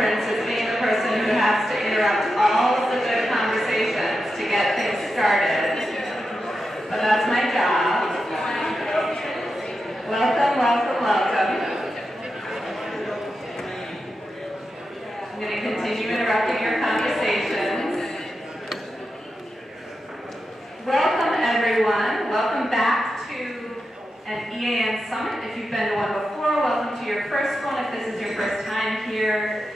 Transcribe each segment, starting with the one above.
conference as being the person who has to interrupt all of the good conversations to get things started. But that's my job. Welcome, welcome, welcome. I'm going to continue interrupting your conversations. Welcome, everyone. Welcome back to an EAN Summit. If you've been to one before, welcome to your first one. If this is your first time here,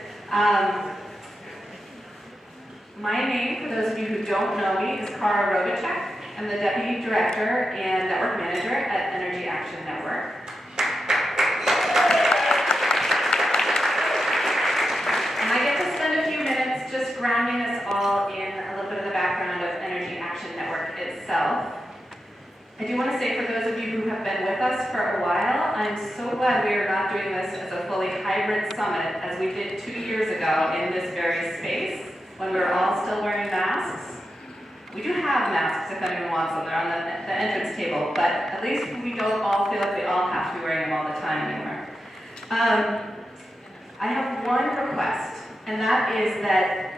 my name, for those of you who don't know me, is Kara Robachek. I'm the Deputy Director and Network Manager at Energy Action Network. And I get to spend a few minutes just grounding us all in a little bit of the background of Energy Action Network itself. I do want to say, for those of you who have been with us for a while, I'm so glad we are not doing this as a fully hybrid summit as we did 2 years ago in this very space when we were all still wearing masks. We do have masks if anyone wants them. They're on the entrance table, but at least we don't all feel like we all have to be wearing them all the time anymore. I have one request, and that is that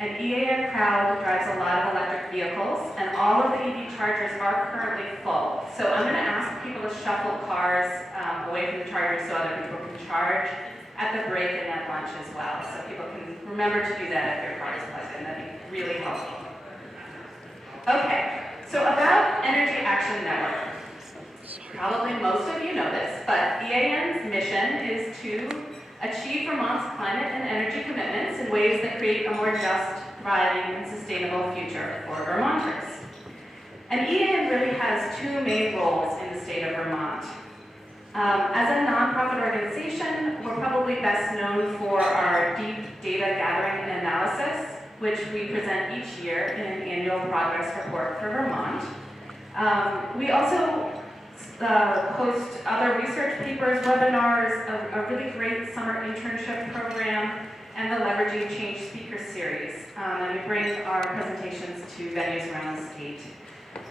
an EAN crowd drives a lot of electric vehicles, and all of the EV chargers are currently full. So I'm going to ask people to shuffle cars away from the chargers so other people can charge at the break and at lunch as well. So people can remember to do that if their car is plugged in. That'd be really helpful. Okay, so about Energy Action Network. Probably most of you know this, but EAN's mission is to achieve Vermont's climate and energy commitments in ways that create a more just, thriving, and sustainable future for Vermonters. And EAN really has two main roles in the state of Vermont. As a nonprofit organization, we're probably best known for our deep data gathering and analysis, which we present each year in an annual progress report for Vermont. We also host other research papers, webinars, a really great summer internship program, and the Leveraging Change Speaker Series. And we bring our presentations to venues around the state.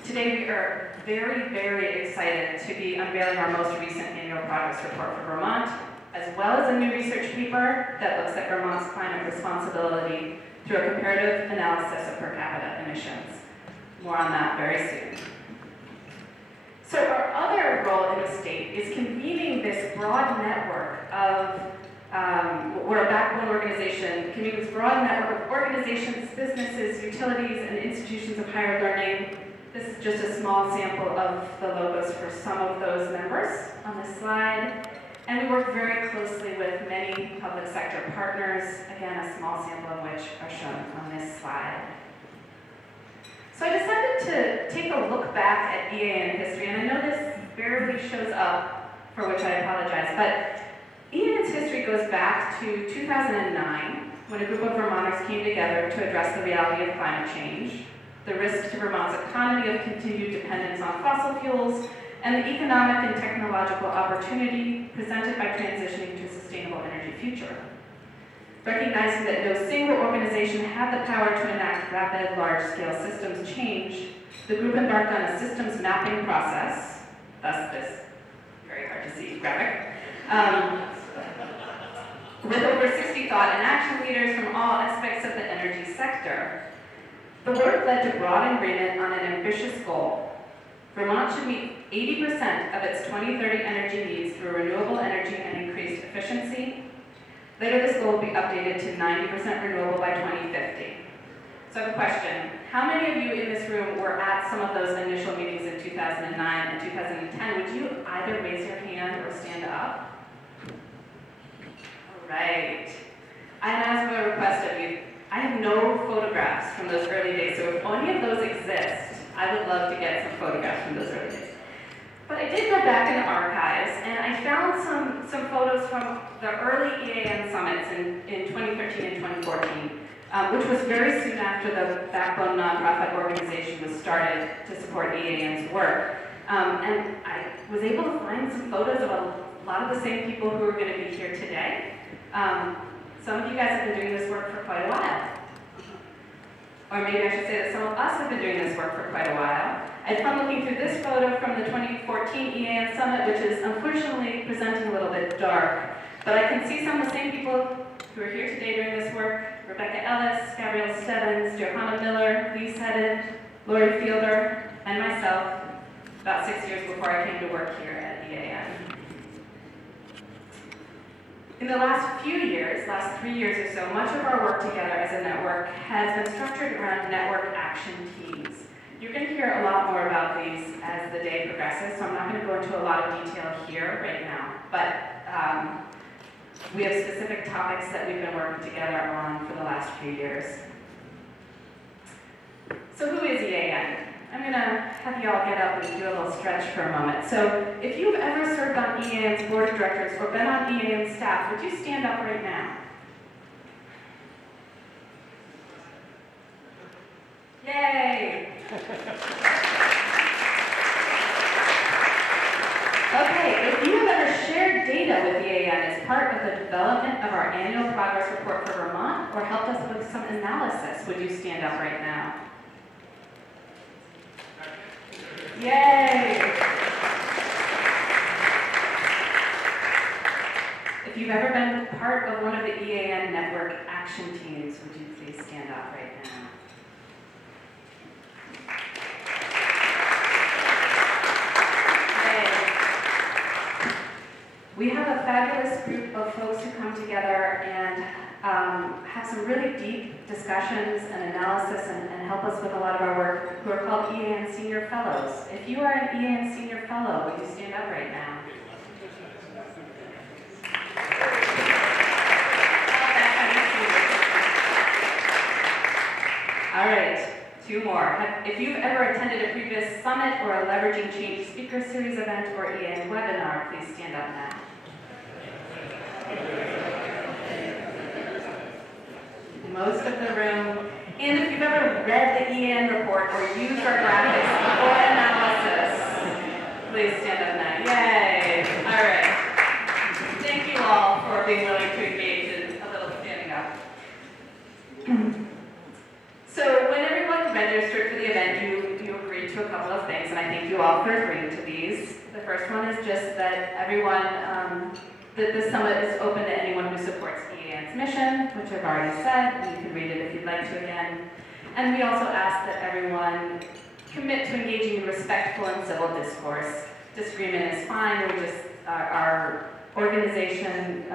Today we are very, very excited to be unveiling our most recent annual progress report for Vermont, as well as a new research paper that looks at Vermont's climate responsibility through a comparative analysis of per capita emissions. More on that very soon. So our other role in the state is convening this broad network of, we're a backbone organization, convening this broad network of organizations, businesses, utilities, and institutions of higher learning. This is just a small sample of the logos for some of those members on this slide. And we work very closely with many public sector partners, again, a small sample of which are shown on this slide. So I decided to take a look back at EAN history, and I know this barely shows up, for which I apologize, but EAN's history goes back to 2009, when a group of Vermonters came together to address the reality of climate change, the risks to Vermont's economy of continued dependence on fossil fuels, and the economic and technological opportunity presented by transitioning to a sustainable energy future. Recognizing that no single organization had the power to enact rapid, large-scale systems change, the group embarked on a systems mapping process, thus this very hard to see graphic, with over 60 thought and action leaders from all aspects of the energy sector. The work led to broad agreement on an ambitious goal. Vermont should meet 80% of its 2030 energy needs through renewable energy and increased efficiency. Later, this goal will be updated to 90% renewable by 2050. So I have a question. How many of you in this room were at some of those initial meetings in 2009 and 2010? Would you either raise your hand or stand up? All right. I ask a request of you. I have no photographs from those early days, so if any of those exist, I would love to get some photographs from those early days. But I did go back in the archives, and I found some photos from the early EAN summits in 2013 and 2014, which was very soon after the backbone nonprofit organization was started to support EAN's work. And I was able to find some photos of a lot of the same people who are going to be here today. Some of you guys have been doing this work for quite a while. Or maybe I should say that some of us have been doing this work for quite a while. I had fun looking through this photo from the 2014 EAN Summit, which is unfortunately presenting a little bit dark. But I can see some of the same people who are here today doing this work: Rebecca Ellis, Gabrielle Stebbins, Johanna Miller, Lee Seddon, Lori Fielder, and myself, about 6 years before I came to work here at EAN. In the last few years, last 3 years or so, much of our work together as a network has been structured around network action teams. You're going to hear a lot more about these as the day progresses, so I'm not going to go into a lot of detail here right now, but we have specific topics that we've been working together on for the last few years. So who is EAN? I'm going to have you all get up and do a little stretch for a moment. So if you've ever served on EAN's board of directors or been on EAN's staff, would you stand up right now? Yay! Okay, if you have ever shared data with EAN as part of the development of our annual progress report for Vermont or helped us with some analysis, would you stand up right now? Yay! If you've ever been part of one of the EAN network action teams, would you please stand up right now? Yay! We have a fabulous group of folks who come together and have some really deep discussions and analysis and help us with a lot of our work, who are called EAN Senior Fellows. If you are an EAN Senior Fellow, would you stand up right now? All right, two more. If you've ever attended a previous summit or a Leveraging Change Speaker Series event or EAN webinar, please stand up now. Most of the room. And if you've ever read the EAN report or used our graphics or analysis, please stand up now. Yay! All right. Thank you all for being willing to engage in a little standing up. So when everyone registered for the event, you agreed to a couple of things, and I thank you all for agreeing to these. The first one is just that everyone, that the summit is open to anyone who supports EAN's mission, which I've already said, and you can read it if you'd like to again. And we also ask that everyone commit to engaging in respectful and civil discourse. Disagreement is fine. Our organization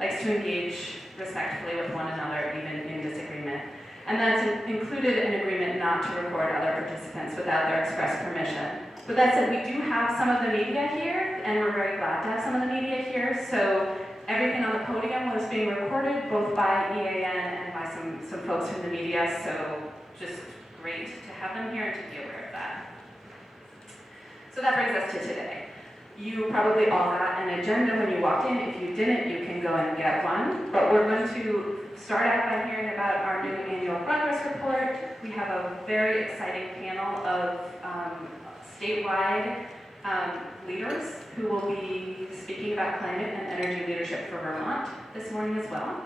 likes to engage respectfully with one another, even in disagreement. And that's included an agreement not to record other participants without their express permission. But that said, we do have some of the media here, and we're very glad to have some of the media here. So everything on the podium was being recorded, both by EAN and by some folks from the media. So just great to have them here and to be aware of that. So that brings us to today. You probably all got an agenda when you walked in. If you didn't, you can go and get one. But we're going to start out by hearing about our new annual progress report. We have a very exciting panel of statewide leaders who will be speaking about climate and energy leadership for Vermont this morning as well.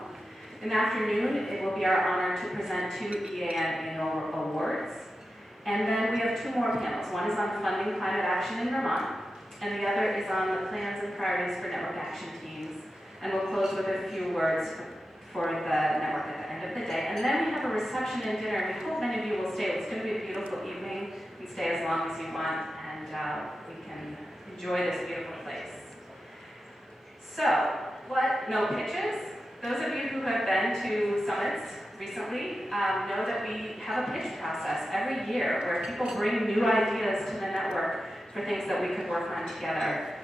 In the afternoon, it will be our honor to present 2 EAN annual awards. And then we have 2 more panels. One is on funding climate action in Vermont, and the other is on the plans and priorities for network action teams. And we'll close with a few words for the network at the end of the day. And then we have a reception and dinner. We hope many of you will stay. It's going to be a beautiful evening. You can stay as long as you want, and we can enjoy this beautiful place. So, no pitches? Those of you who have been to summits recently know that we have a pitch process every year where people bring new ideas to the network for things that we could work on together.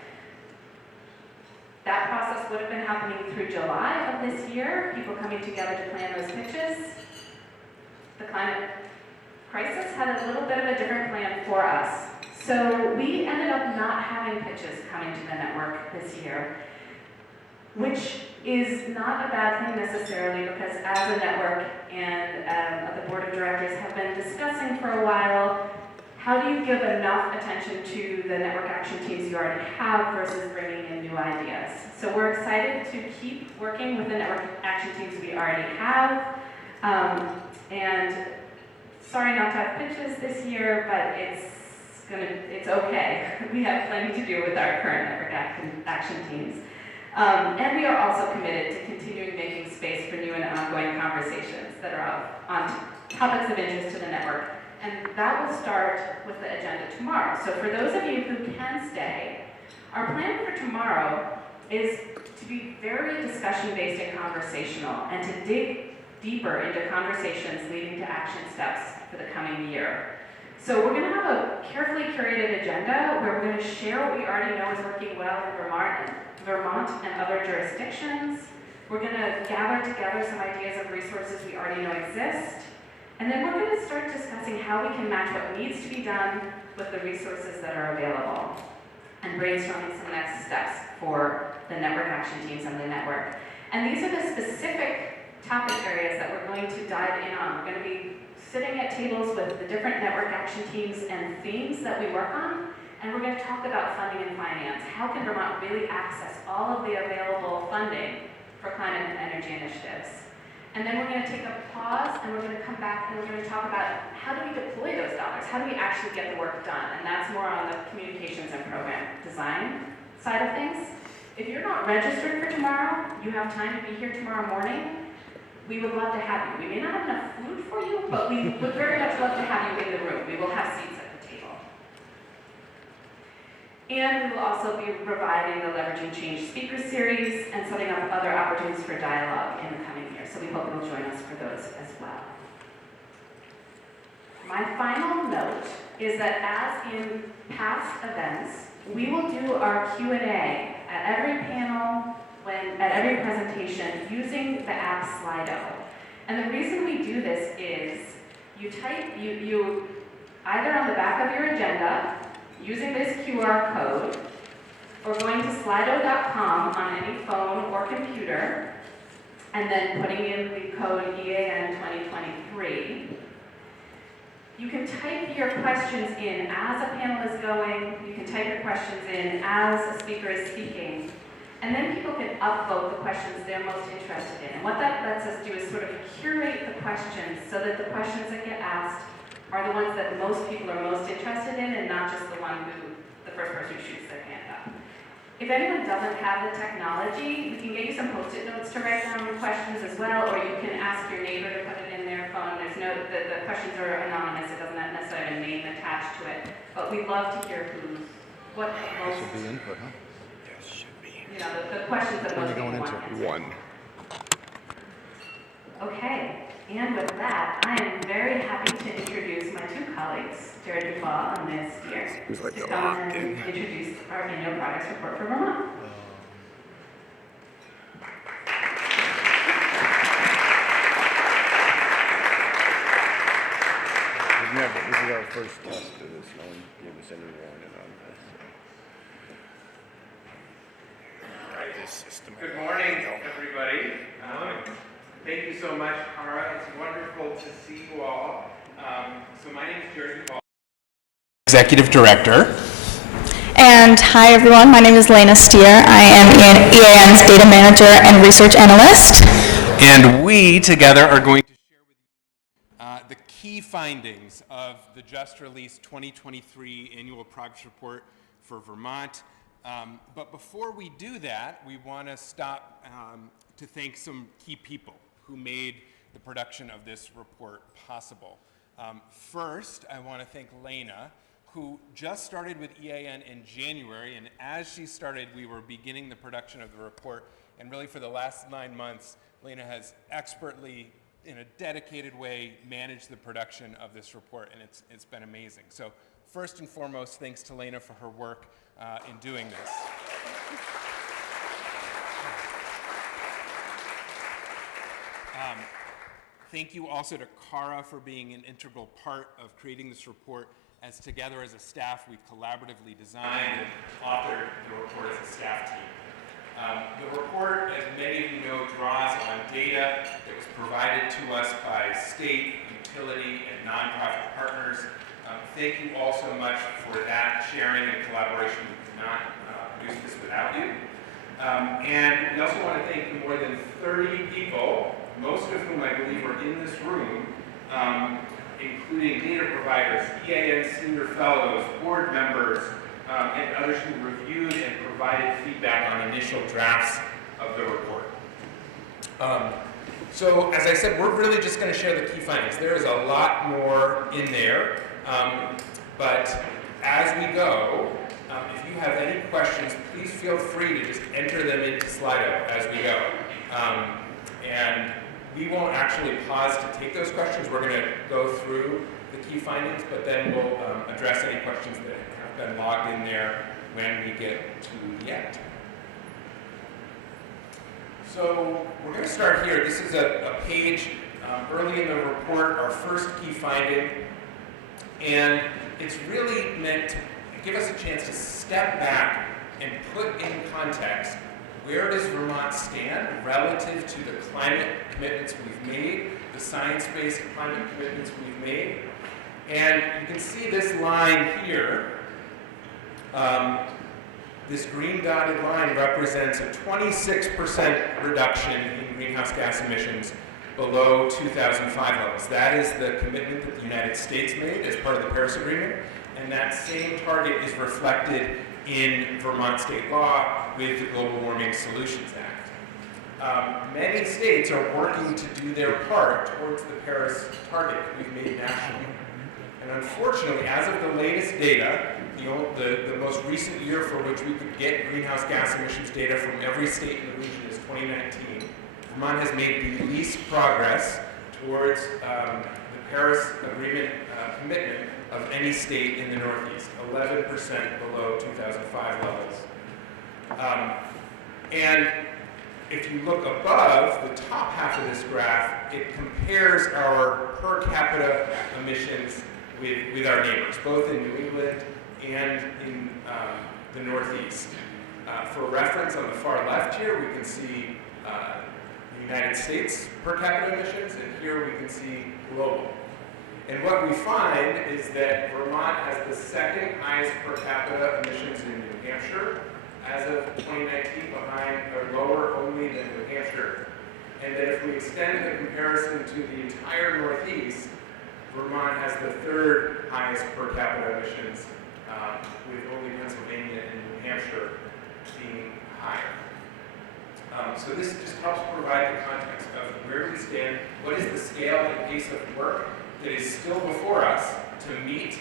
That process would have been happening through July of this year, people coming together to plan those pitches. The climate crisis had a little bit of a different plan for us. So we ended up not having pitches coming to the network this year, which is not a bad thing necessarily, because as a network and the board of directors have been discussing for a while, how do you give enough attention to the network action teams you already have versus bringing in new ideas? So we're excited to keep working with the network action teams we already have. And sorry not to have pitches this year, but it's okay. We have plenty to do with our current network action teams. And we are also committed to continuing that are on topics of interest to the network. And that will start with the agenda tomorrow. So for those of you who can stay, our plan for tomorrow is to be very discussion-based and conversational, and to dig deeper into conversations leading to action steps for the coming year. So we're going to have a carefully curated agenda where we're going to share what we already know is working well in Vermont and other jurisdictions. We're going to gather together some ideas of resources we already know exist. And then we're going to start discussing how we can match what needs to be done with the resources that are available, and brainstorming some next steps for the network action teams and the network. And these are the specific topic areas that we're going to dive in on. We're going to be sitting at tables with the different network action teams and themes that we work on, and we're going to talk about funding and finance. How can Vermont really access all of the available funding for climate and energy initiatives? And then we're going to take a pause, and we're going to come back and we're going to talk about how do we deploy those dollars? How do we actually get the work done? And that's more on the communications and program design side of things. If you're not registered for tomorrow, you have time to be here tomorrow morning. We would love to have you. We may not have enough food for you, but we would very much love to have you in the room. We will have seats at the table. And we will also be providing the Leveraging Change speaker series and setting up other opportunities for dialogue in the coming year. So we hope you'll join us for those as well. My final note is that as in past events, we will do our Q&A at every panel, at every presentation, using the app Slido. And the reason we do this is you either on the back of your agenda, using this QR code, or going to slido.com on any phone or computer, and then putting in the code EAN 2023. You can type your questions in as a panel is going, you can type your questions in as a speaker is speaking, and then people can upvote the questions they're most interested in. And what that lets us do is sort of curate the questions so that the questions that get asked are the ones that most people are most interested in, and not just the first person who shoots their hand up. If anyone doesn't have the technology, we can get you some Post-it notes to write down your questions as well, or you can ask your neighbor to put it in their phone. The questions are anonymous, it doesn't necessarily have a name attached to it, but we love to hear what most, Should be input, huh? Yes, should be. you know, the questions that most people want answered. One. Okay, and with that, I am very happy to introduce my two colleagues, Jared Dubois and Liz Steer, He's like to the come locked and in. introduce our annual progress report for Vermont. This is our first test of this. No one gave us any warning on this. This system. Good morning, everybody. Thank you so much, Cara. It's wonderful to see you all. So my name is Jared Duval, Executive Director. And hi everyone, my name is Lena Steer. I am EAN's Data Manager and Research Analyst. And we together are going to share with you the key findings of the just released 2023 Annual Progress Report for Vermont. But before we do that, we want to stop to thank some key people who made the production of this report possible. First, I want to thank Lena, who just started with EAN in January, and as she started, we were beginning the production of the report, and really for the last 9 months, Lena has expertly, in a dedicated way, managed the production of this report, and it's been amazing. So first and foremost, thanks to Lena for her work in doing this. Thank you also to Cara for being an integral part of creating this report, as together as a staff we've collaboratively designed and authored the report as a staff team. The report, as many of you know, draws on data that was provided to us by state, utility, and nonprofit partners. Thank you all so much for that sharing and collaboration. We could not produce this without you. And we also want to thank the more than 30 people, most of whom I believe are in this room, including data providers, EAN senior fellows, board members, and others who reviewed and provided feedback on initial drafts of the report. So as I said, we're really just going to share the key findings. There is a lot more in there, but as we go, if you have any questions, please feel free to just enter them into Slido as we go. And we won't actually pause to take those questions. We're going to go through the key findings, but then we'll address any questions that have been logged in there when we get to the end. So we're going to start here. This is a page early in the report, our first key finding, and it's really meant to give us a chance to step back and put in context where does Vermont stand relative to the climate commitments we've made, the science-based climate commitments we've made. And you can see this line here. This green dotted line represents a 26% reduction in greenhouse gas emissions below 2005 levels. That is the commitment that the United States made as part of the Paris Agreement, and that same target is reflected in Vermont state law with the Global Warming Solutions Act. Many states are working to do their part towards the Paris target that we've made nationally. And unfortunately, as of the latest data, the most recent year for which we could get greenhouse gas emissions data from every state in the region is 2019. Vermont has made the least progress towards the Paris Agreement commitment of any state in the Northeast, 11% below 2005 levels. And if you look above the top half of this graph, it compares our per capita emissions with our neighbors, both in New England and in the Northeast. For reference, on the far left here, we can see the United States per capita emissions, and here we can see global. And what we find is that Vermont has the second highest per capita emissions in New Hampshire as of 2019, behind or lower only than New Hampshire. And that if we extend the comparison to the entire Northeast, Vermont has the third highest per capita emissions, with only Pennsylvania and New Hampshire being higher. So this just helps provide the context of where we stand, what is the scale and pace of work that is still before us to meet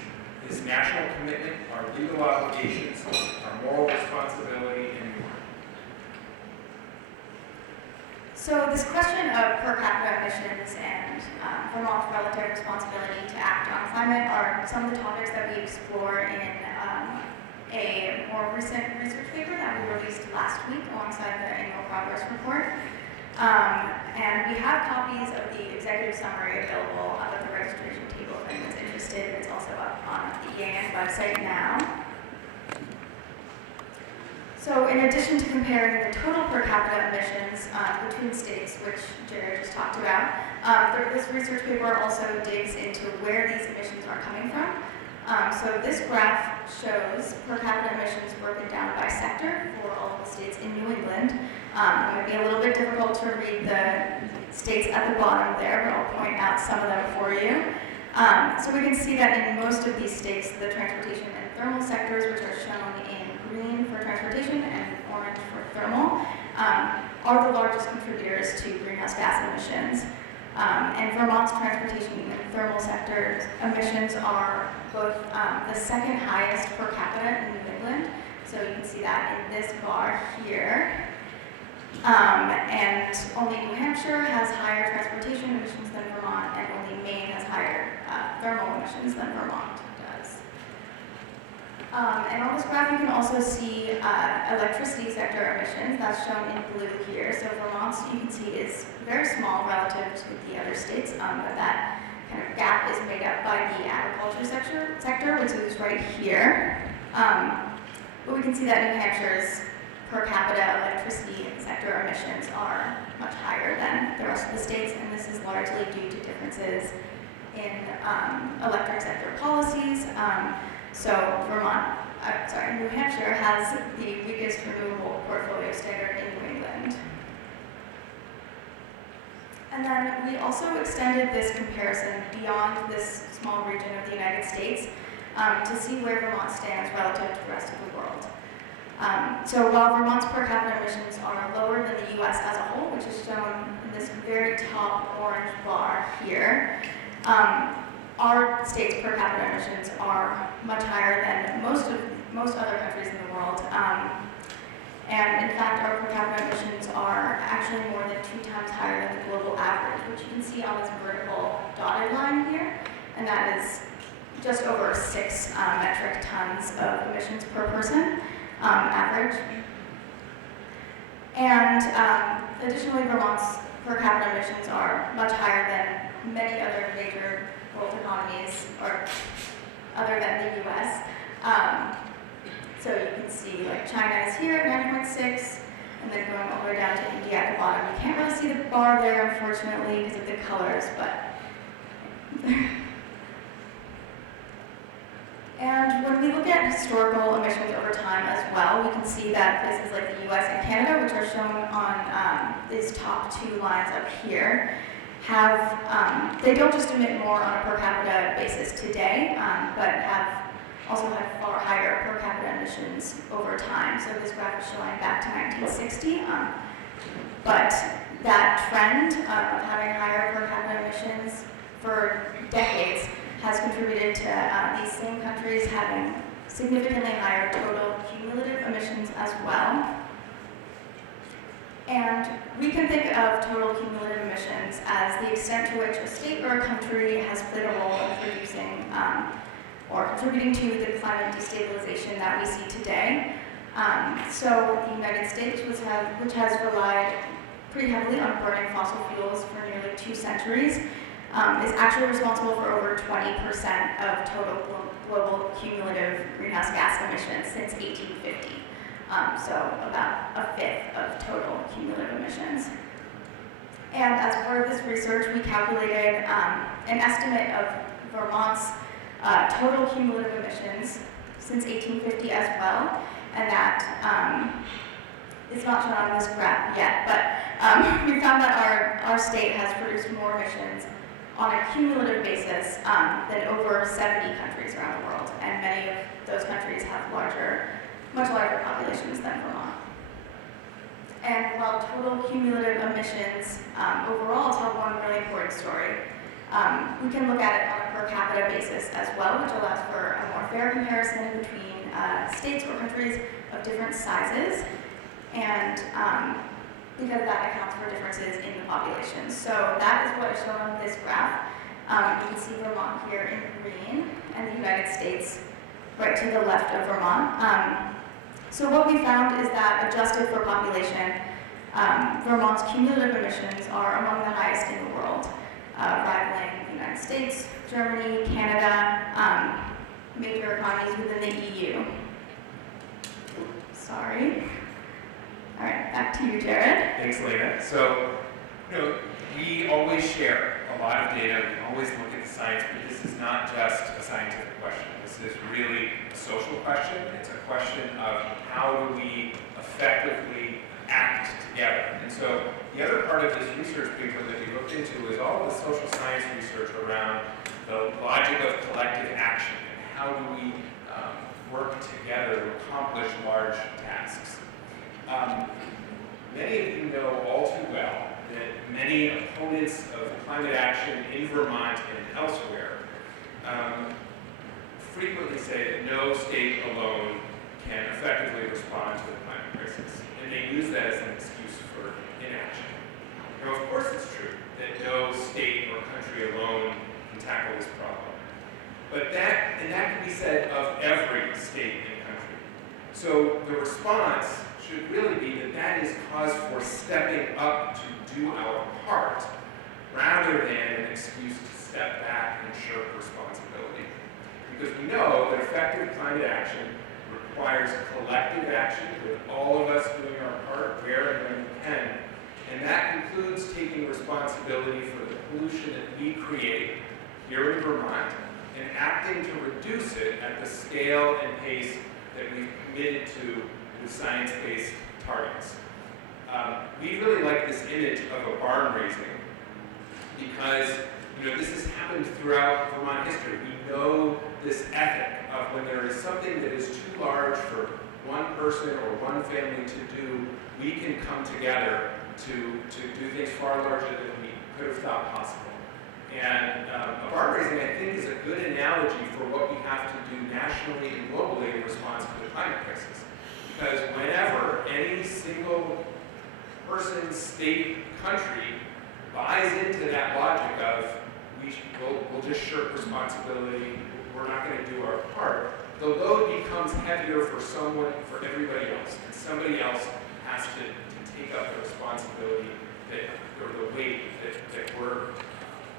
this national commitment, our legal obligations, our moral responsibility, and more. So this question of per capita emissions and Vermont's relative responsibility to act on climate are some of the topics that we explore in a more recent research paper that we released last week alongside the annual progress report. And we have copies of the executive summary available up at the registration table if anyone's interested. It's also up on the EAN website now. So in addition to comparing the total per capita emissions between states, which Jared just talked about, this research paper also digs into where these emissions are coming from. So this graph shows per capita emissions broken down by sector for all of the states in New England. It might be a little bit difficult to read the states at the bottom there, but I'll point out some of them for you. So we can see that in most of these states, the transportation and thermal sectors, which are shown in green for transportation and orange for thermal, are the largest contributors to greenhouse gas emissions. And Vermont's transportation and thermal sector emissions are both the second highest per capita in New England. So you can see that in this bar here. And only New Hampshire has higher transportation emissions than Vermont, and only Maine has higher thermal emissions than Vermont does. And on this graph, you can also see electricity sector emissions. That's shown in blue here. So Vermont's, you can see, is very small relative to the other states, but that kind of gap is made up by the agriculture sector, which is right here. But we can see that New Hampshire's per capita electricity sector emissions are much higher than the rest of the states, and this is largely due to differences in electric sector policies. So New Hampshire has the weakest renewable portfolio standard in New England. And then we also extended this comparison beyond this small region of the United States to see where Vermont stands relative to the rest of the world. So while Vermont's per capita emissions are lower than the US as a whole, which is shown in this very top orange bar here, our state's per capita emissions are much higher than most other countries in the world. And in fact, our per capita emissions are actually more than 2 times higher than the global average, which you can see on this vertical dotted line here. And that is just over 6 metric tons of emissions per person, average. And additionally, Vermont's per capita emissions are much higher than many other major world economies, or other than the US. So you can see, like, China is here at 9.6, and then going all the way down to India at the bottom. You can't really see the bar there, unfortunately, because of the colors, but and when we look at historical emissions over time as well, we can see that places like the US and Canada, which are shown on these top 2 lines up here, have, they don't just emit more on a per capita basis today, but have also had far higher per capita emissions over time. So this graph is showing back to 1960, but that trend of having higher per capita emissions for decades has contributed to these same countries having significantly higher total cumulative emissions as well. And we can think of total cumulative emissions as the extent to which a state or a country has played a role in producing or contributing to the climate destabilization that we see today. So the United States, which has relied pretty heavily on burning fossil fuels for nearly 2 centuries, is actually responsible for over 20% of total global cumulative greenhouse gas emissions since 1850. So about a fifth of total cumulative emissions. And as part of this research, we calculated an estimate of Vermont's total cumulative emissions since 1850 as well, and that it's not shown on this graph yet, but we found that our state has produced more emissions on a cumulative basis than over 70 countries around the world, and many of those countries have much larger populations than Vermont. And while total cumulative emissions overall tell one really important story, we can look at it on a per capita basis as well, which allows for a more fair comparison between states or countries of different sizes, and because that accounts for differences in the population. So that is what is shown on this graph. You can see Vermont here in green, and the United States right to the left of Vermont. So what we found is that, adjusted for population, Vermont's cumulative emissions are among the highest in the world, rivaling the United States, Germany, Canada, major economies within the EU. Sorry. All right, back to you, Jared. Thanks, Lena. So, we always share a lot of data. We always look at the science, but this is not just a scientific question. This is really a social question. It's a question of how do we effectively act together. And so, the other part of this research paper that we looked into is all of the social science research around the logic of collective action and how do we work together to accomplish large tasks. Many of you know all too well that many opponents of climate action in Vermont and elsewhere frequently say that no state alone can effectively respond to the climate crisis, and they use that as an excuse for inaction. Now, of course it's true that no state or country alone can tackle this problem, but that can be said of every state and country. So the response should really be that is cause for stepping up to do our part, rather than an excuse to step back and shirk responsibility. Because we know that effective climate action requires collective action, with all of us doing our part where and when we can. And that includes taking responsibility for the pollution that we create here in Vermont and acting to reduce it at the scale and pace that we've committed to with science-based targets. We really like this image of a barn raising because this has happened throughout Vermont history. We know this ethic of when there is something that is too large for one person or one family to do, we can come together to do things far larger than we could have thought possible. And barn raising, I think, is a good analogy for what we have to do nationally and globally in response to the climate crisis. Because whenever any single person, state, country buys into that logic of we'll just shirk responsibility, we're not going to do our part, the load becomes heavier for everybody else, and somebody else has to take up the responsibility or the weight that we're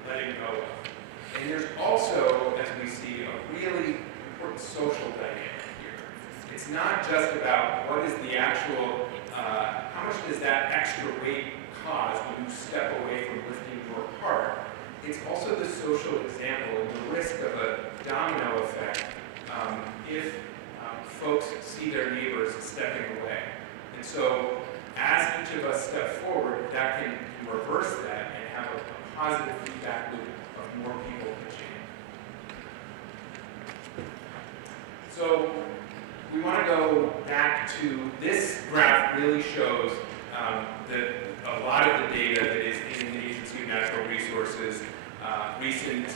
letting go of. And there's also, as we see, a really important social dynamic here. It's not just about what is the actual, how much does that extra weight cause when you step away from lifting your part. It's also the social example and the risk of a domino effect if folks see their neighbors stepping away. And so as each of us step forward, that can reverse that and have a positive feedback loop of more people pitching in. So we want to go back to this graph. Really shows that a lot of the data that is in the Agency of Natural Resources recent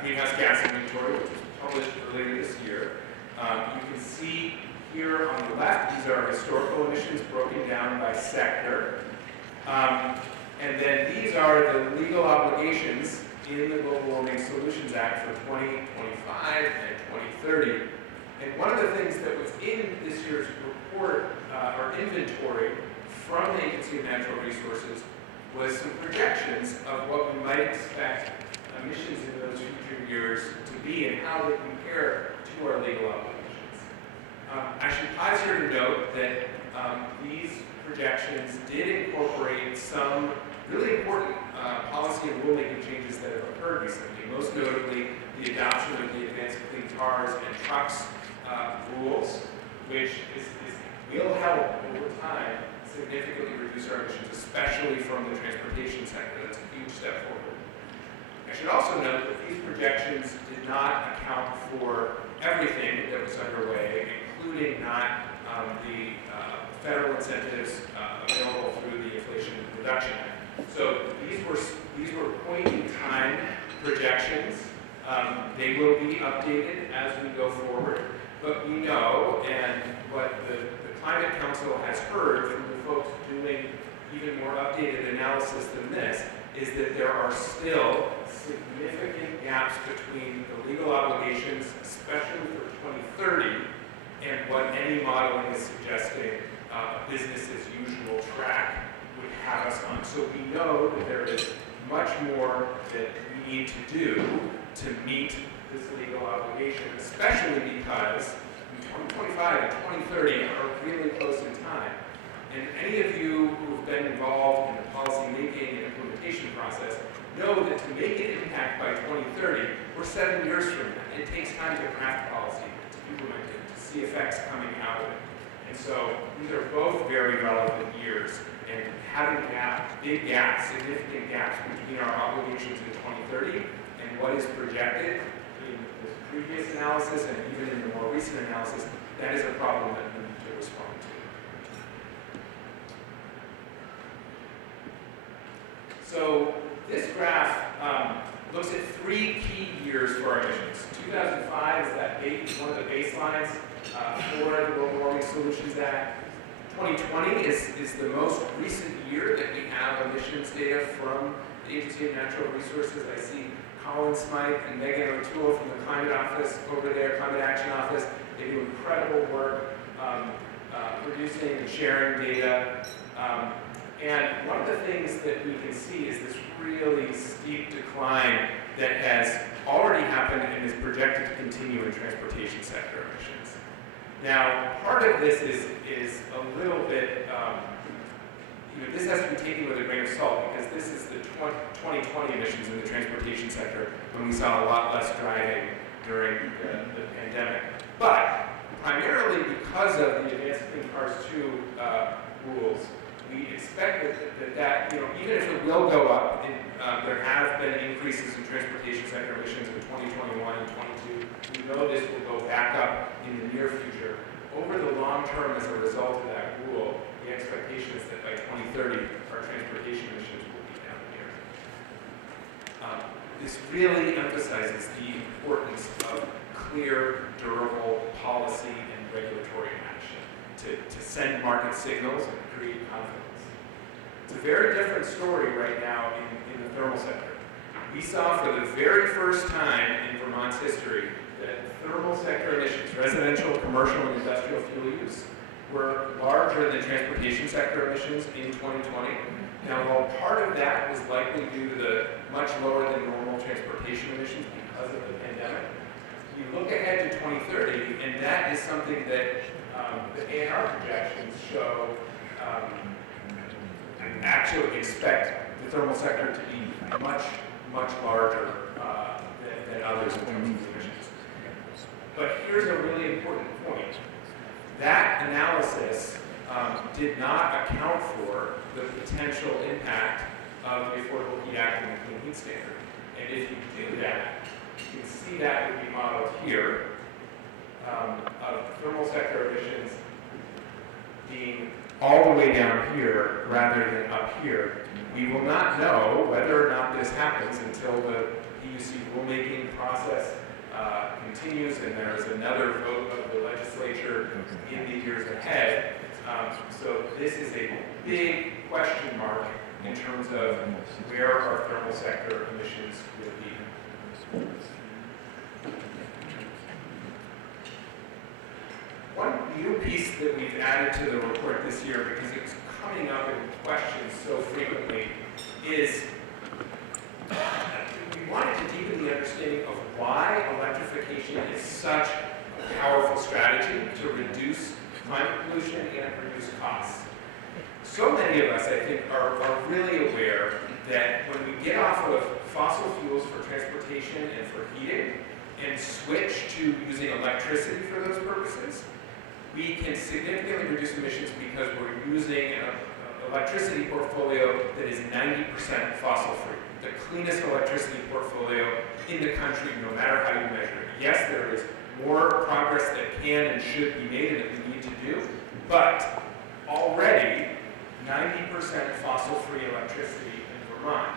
greenhouse gas inventory, which was published earlier this year. You can see here on the left, these are historical emissions broken down by sector. And then these are the legal obligations in the Global Warming Solutions Act for 2025 and 2030. And one of the things that was in this year's report or inventory from the Agency of Natural Resources was some projections of what we might expect emissions in those future years to be and how they compare to our legal obligations. I should pause here to note that these projections did incorporate some really important policy and rulemaking changes that have occurred recently, most notably the adoption of the Advanced Clean Cars and Trucks rules, which will help over time significantly reduce our emissions, especially from the transportation sector. That's a huge step forward. I should also note that these projections did not account for everything that was underway, including not the federal incentives available through the Inflation Reduction Act. So these were point-in-time projections. They will be updated as we go forward, but we know, and what the Climate Council has heard from the folks doing even more updated analysis than this, is that there are still significant gaps between the legal obligations, especially for 2030, and what any modeling is suggesting a business as usual track would have us on. So we know that there is much more that we need to do to meet this legal obligation, especially because 2025 and 2030 are really close in time. And any of you who've been involved in the policy making and implementation process know that to make an impact by 2030, we're 7 years from now. It takes time to craft policy, to implement it, to see effects coming out of it. And so these are both very relevant years. And having big gaps, significant gaps between our obligations in 2030 and what is projected in the previous analysis and even in the more recent analysis, that is a problem that we need to respond to. So this graph looks at 3 key years for our emissions. 2005 is one of the baselines for the Global Warming Solutions Act. 2020 is the most recent year that we have emissions data from the Agency of Natural Resources. I see Colin Smythe and Megan O'Toole from the Climate Office over there, Climate Action Office. They do incredible work producing and sharing data. And one of the things that we can see is this really steep decline that has already happened and is projected to continue in transportation sector emissions. Now, part of this is a little bit, this has to be taken with a grain of salt because this is the 2020 emissions in the transportation sector when we saw a lot less driving during the pandemic. But primarily because of the Advanced Clean Cars 2 rules, we expect that even if it will go up, there have been increases in transportation sector emissions in 2021 and 22. We know this will go back up in the near future. Over the long term, as a result of that rule, the expectation is that by 2030, our transportation emissions will be down here. this really emphasizes the importance of clear, durable policy and regulatory action to send market signals and create confidence. It's a very different story right now in the thermal sector. We saw for the very first time in Vermont's history that thermal sector emissions, residential, commercial, and industrial fuel use, were larger than transportation sector emissions in 2020. Now, while part of that was likely due to the much lower than normal transportation emissions because of the pandemic, you look ahead to 2030, and that is something that the ANR projections show actually expect the thermal sector to be much larger than others in terms of emissions. But here's a really important point. That analysis did not account for the potential impact of the Affordable Heat Act and the Clean Heat Standard. And if you do that, you can see that would be modeled here of thermal sector emissions being all the way down here rather than up here. We will not know whether or not this happens until the PUC rulemaking process continues and there is another vote of the legislature in the years ahead. So this is a big question mark in terms of where our thermal sector emissions will be. One new piece that we've added to the report this year, because it's coming up in questions so frequently, is we wanted to deepen the understanding of why electrification is such a powerful strategy to reduce climate pollution and reduce costs. So many of us, I think, are really aware that when we get off of fossil fuels for transportation and for heating and switch to using electricity for those purposes, we can significantly reduce emissions because we're using an electricity portfolio that is 90% fossil-free. The cleanest electricity portfolio in the country, no matter how you measure it. Yes, there is more progress that can and should be made and that we need to do, but already 90% fossil-free electricity in Vermont.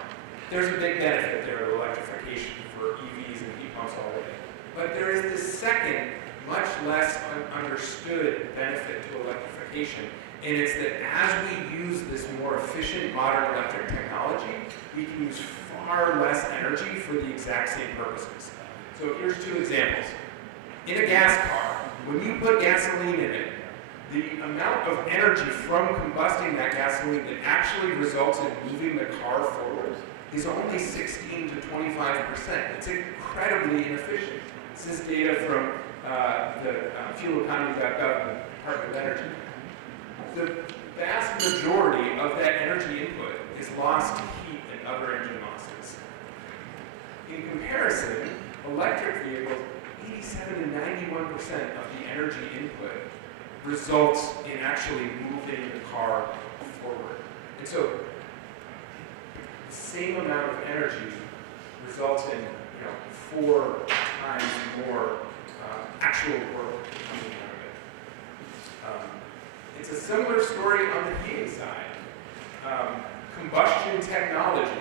There's a big benefit there to electrification for EVs and heat pumps already. But there is this second, much less understood benefit to electrification, and it's that as we use this more efficient modern electric technology, we can use far less energy for the exact same purposes. So here's two examples. In a gas car, when you put gasoline in it, the amount of energy from combusting that gasoline that actually results in moving the car forward is only 16 to 25%. It's incredibly inefficient. This is data from the fueleconomy.gov and Department of Energy. The vast majority of that energy input is lost to heat and other engine losses. In comparison, electric vehicles, 87 to 91% of the energy input results in actually moving the car forward. And so the same amount of energy results in 4 times more actual work coming out of it. It's a similar story on the heating side. Combustion technology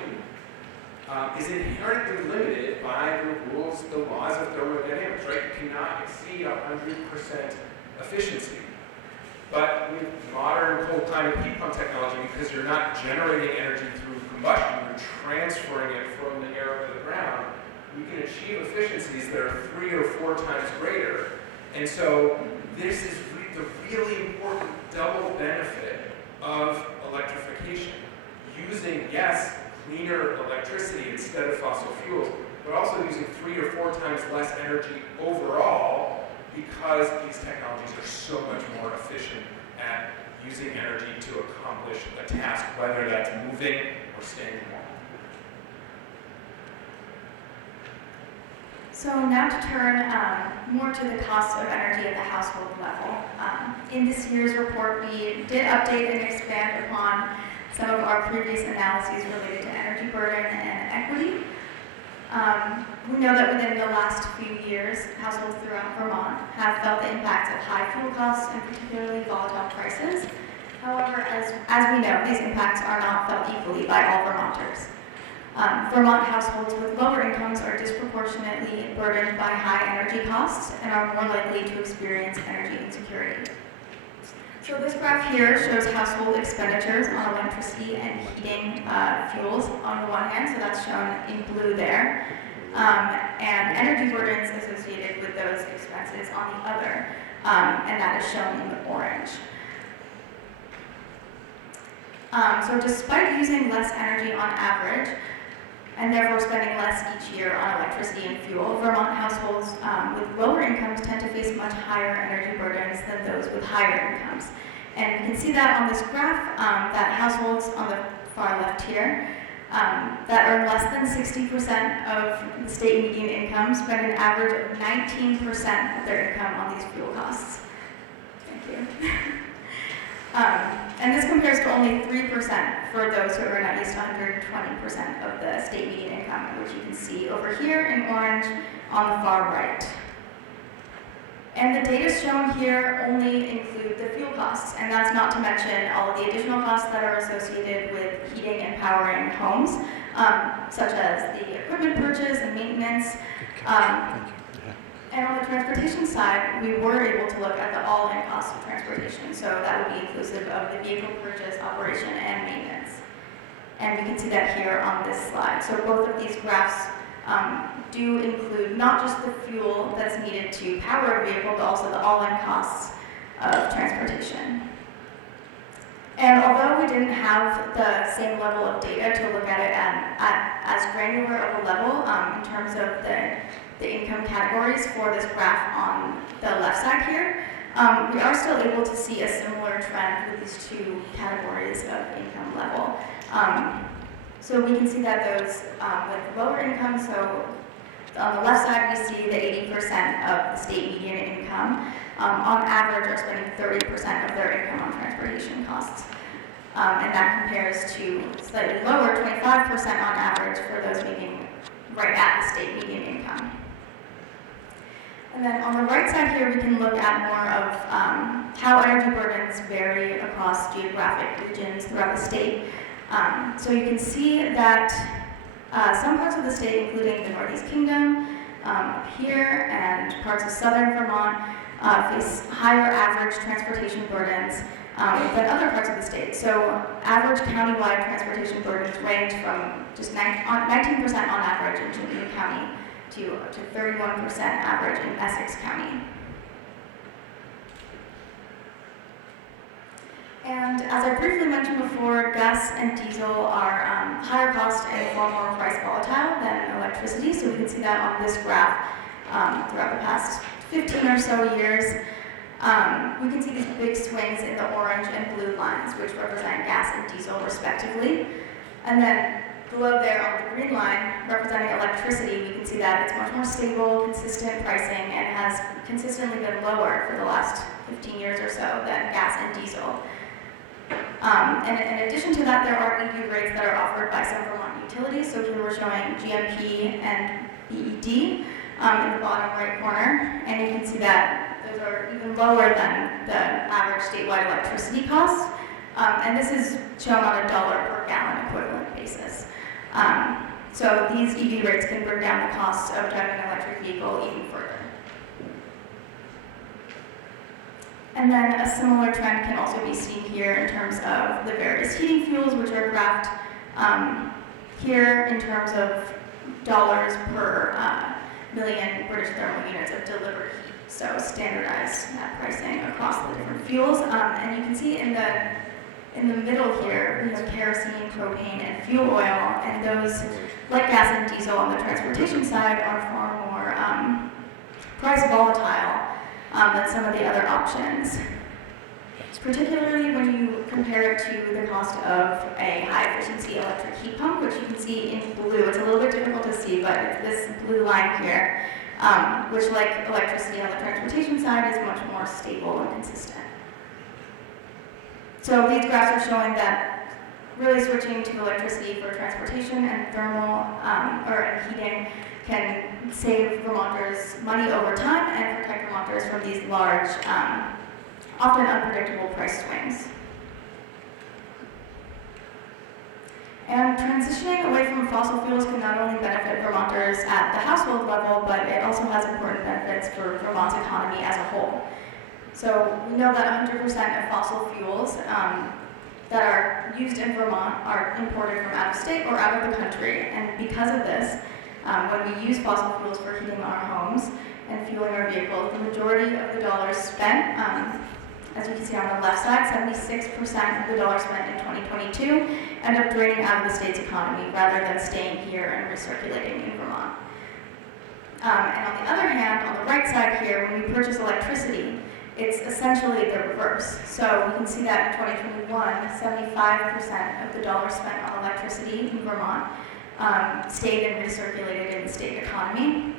is inherently limited by the rules, the laws of thermodynamics, right? You cannot exceed 100% efficiency. But with modern cold climate heat pump technology, because you're not generating energy through combustion, you're transferring it from the air to the ground, we can achieve efficiencies that are 3 or 4 times greater. And so this is the really important double benefit of electrification. Using, yes, cleaner electricity instead of fossil fuels, but also using 3 or 4 times less energy overall because these technologies are so much more efficient at using energy to accomplish a task, whether that's moving or staying warm. So now to turn more to the cost of energy at the household level. In this year's report, we did update and expand upon some of our previous analyses related to energy burden and equity. We know that within the last few years, households throughout Vermont have felt the impacts of high fuel costs and particularly volatile prices. However, as we know, these impacts are not felt equally by all Vermonters. Vermont households with lower incomes are disproportionately burdened by high energy costs and are more likely to experience energy insecurity. So this graph here shows household expenditures on electricity and heating fuels on the one hand, so that's shown in blue there, and energy burdens associated with those expenses on the other, and that is shown in the orange. So despite using less energy on average, and therefore spending less each year on electricity and fuel, Vermont households with lower incomes tend to face much higher energy burdens than those with higher incomes. And you can see that on this graph, that households on the far left here that earn less than 60% of the state median income spend an average of 19% of their income on these fuel costs. Thank you. And this compares to only 3% for those who earn at least 120% of the state median income, which you can see over here in orange on the far right. And the data shown here only include the fuel costs, and that's not to mention all of the additional costs that are associated with heating and powering homes, such as the equipment purchase and maintenance. And on the transportation side, we were able to look at the all-in cost of transportation. So that would be inclusive of the vehicle purchase, operation, and maintenance. And we can see that here on this slide. So both of these graphs do include not just the fuel that's needed to power a vehicle, but also the all-in costs of transportation. And although we didn't have the same level of data to look at it at as granular of a level in terms of the income categories for this graph on the left side here, we are still able to see a similar trend with these two categories of income level. So we can see that those with lower income, so on the left side we see the 80% of the state median income, on average are spending 30% of their income on transportation costs. And that compares to slightly lower, 25% on average for those making right at the state median income. And then on the right side here, we can look at more of how energy burdens vary across geographic regions throughout the state. So you can see that some parts of the state, including the Northeast Kingdom, up here, and parts of southern Vermont, face higher average transportation burdens than other parts of the state. So average countywide transportation burdens range from just 19% on average in Chittenden County to 31% average in Essex County. And as I briefly mentioned before, gas and diesel are higher cost and far more price volatile than electricity. So we can see that on this graph throughout the past 15 or so years. We can see these big swings in the orange and blue lines, which represent gas and diesel respectively. And then below there on the green line, representing electricity, we can see that it's much more stable, consistent pricing, and has consistently been lower for the last 15 years or so than gas and diesel. And in addition to that, there are EV rates that are offered by some Vermont utilities. So here we're showing GMP and BED in the bottom right corner, and you can see that those are even lower than the average statewide electricity costs. And this is shown on a dollar per gallon equivalent basis. So these EV rates can bring down the cost of driving an electric vehicle even further. And then a similar trend can also be seen here in terms of the various heating fuels, which are graphed here in terms of dollars per million British thermal units of delivered heat. So standardized net pricing across the different fuels. And you can see in the middle here, we have kerosene, propane, and fuel oil, and those, like gas and diesel on the transportation side, are far more price volatile than some of the other options. Particularly when you compare it to the cost of a high-efficiency electric heat pump, which you can see in blue. It's a little bit difficult to see, but it's this blue line here, which, like electricity on the transportation side, is much more stable and consistent. So these graphs are showing that really switching to electricity for transportation and thermal or heating can save Vermonters money over time and protect Vermonters from these large, often unpredictable price swings. And transitioning away from fossil fuels can not only benefit Vermonters at the household level, but it also has important benefits for Vermont's economy as a whole. So we know that 100% of fossil fuels that are used in Vermont are imported from out of state or out of the country. And because of this, when we use fossil fuels for heating our homes and fueling our vehicles, the majority of the dollars spent, as you can see on the left side, 76% of the dollars spent in 2022 end up draining out of the state's economy rather than staying here and recirculating in Vermont. And on the other hand, on the right side here, when we purchase electricity, it's essentially the reverse. So we can see that in 2021, 75% of the dollars spent on electricity in Vermont stayed and recirculated in the state economy.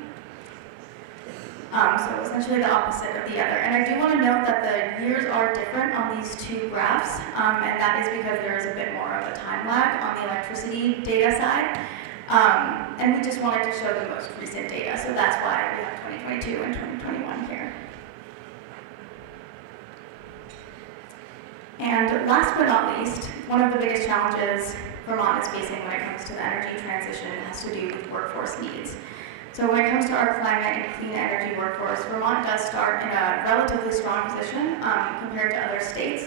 So essentially the opposite of the other. And I do want to note that the years are different on these two graphs, and that is because there is a bit more of a time lag on the electricity data side. And we just wanted to show the most recent data, so that's why we have 2022 and 2021 here. And last but not least, one of the biggest challenges Vermont is facing when it comes to the energy transition has to do with workforce needs. So when it comes to our climate and clean energy workforce, Vermont does start in a relatively strong position compared to other states.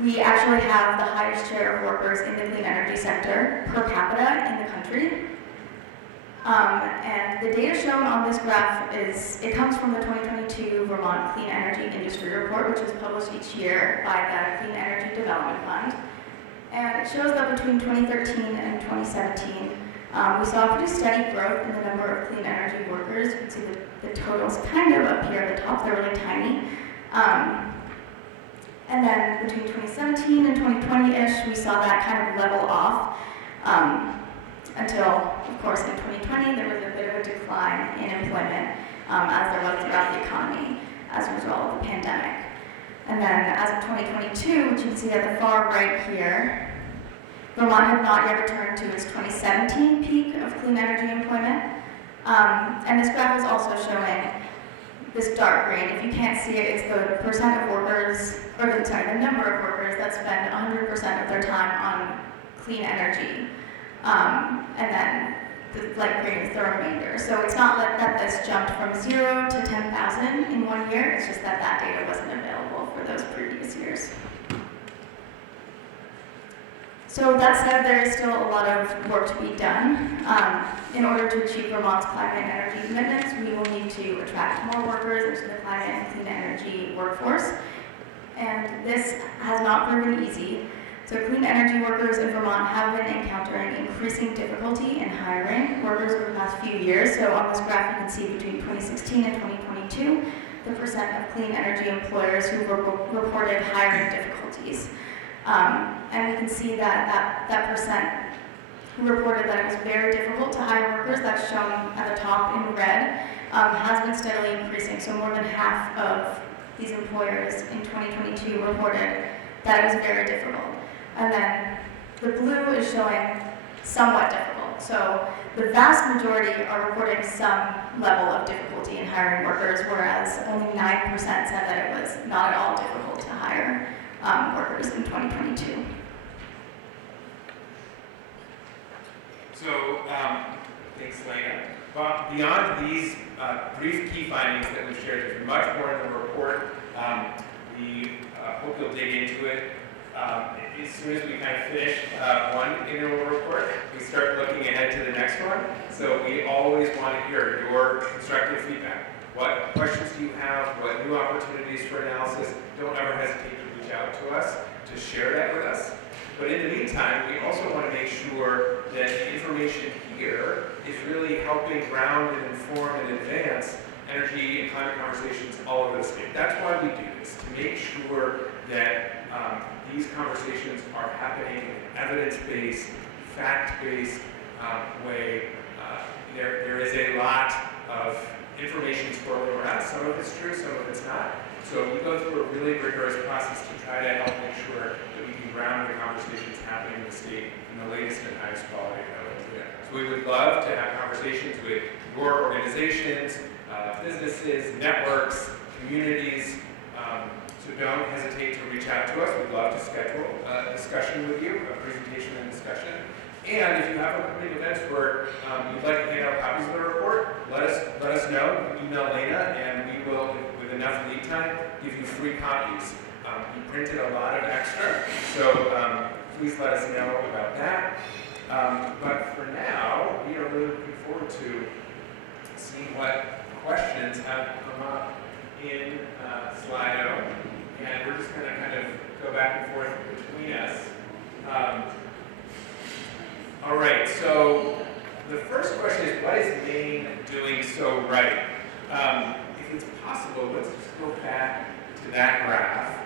We actually have the highest share of workers in the clean energy sector per capita in the country. And the data shown on this graph it comes from the 2022 Vermont Clean Energy Industry Report, which is published each year by the Clean Energy Development Fund. And it shows that between 2013 and 2017, we saw pretty steady growth in the number of clean energy workers. You can see the totals kind of up here at the top, they're really tiny. And then between 2017 and 2020-ish, we saw that kind of level off until, of course, in 2020, there was a bit of a decline in employment as there was throughout the economy as a result of the pandemic. And then as of 2022, which you can see at the far right here, Vermont had not yet returned to its 2017 peak of clean energy employment. And this graph is also showing this dark green. If you can't see it, it's the percent of workers, or the number of workers that spend 100% of their time on clean energy. And then the light green is the remainder. So it's not like that this jumped from 0 to 10,000 in 1 year, it's just that that data wasn't available for those previous years. So that said, there is still a lot of work to be done. In order to achieve Vermont's climate and energy commitments, we will need to attract more workers into the climate and clean energy workforce. And this has not proven easy. So clean energy workers in Vermont have been encountering increasing difficulty in hiring workers over the past few years. So on this graph, you can see between 2016 and 2022, the percent of clean energy employers who reported hiring difficulties. And we can see that percent who reported that it was very difficult to hire workers, that's shown at the top in red, has been steadily increasing. So more than half of these employers in 2022 reported that it was very difficult. And then the blue is showing somewhat difficult. So the vast majority are reporting some level of difficulty in hiring workers, whereas only 9% said that it was not at all difficult to hire workers in 2022. So, thanks, Elena. But beyond these brief key findings that we've shared, there's much more in the report. We hope you'll dig into it. As soon as we kind of finish one annual report, we start looking ahead to the next one. So we always want to hear your constructive feedback. What questions do you have? What new opportunities for analysis? Don't ever hesitate to reach out to us to share that with us. But in the meantime, we also want to make sure that the information here is really helping ground and inform and advance energy and climate conversations all over the state. That's why we do this, to make sure that these conversations are happening in an evidence-based, fact-based way. There is a lot of information swirling around. Some of it's true, some of it's not. So we go through a really rigorous process to try to help make sure that we can ground the conversations happening in the state in the latest and highest quality evidence. So we would love to have conversations with your organizations, businesses, networks, communities, So don't hesitate to reach out to us. We'd love to schedule a discussion with you, a presentation and discussion. And if you have upcoming events where you'd like to hand out copies of the report, let us know. Email Lena, and we will, with enough lead time, give you free copies. We printed a lot of extra, so please let us know about that. But for now, we are really looking forward to seeing what questions have come up in Slido. And we're just going to kind of go back and forth between us. All right, so the first question is, what is Maine doing so right? If it's possible, let's just go back to that graph.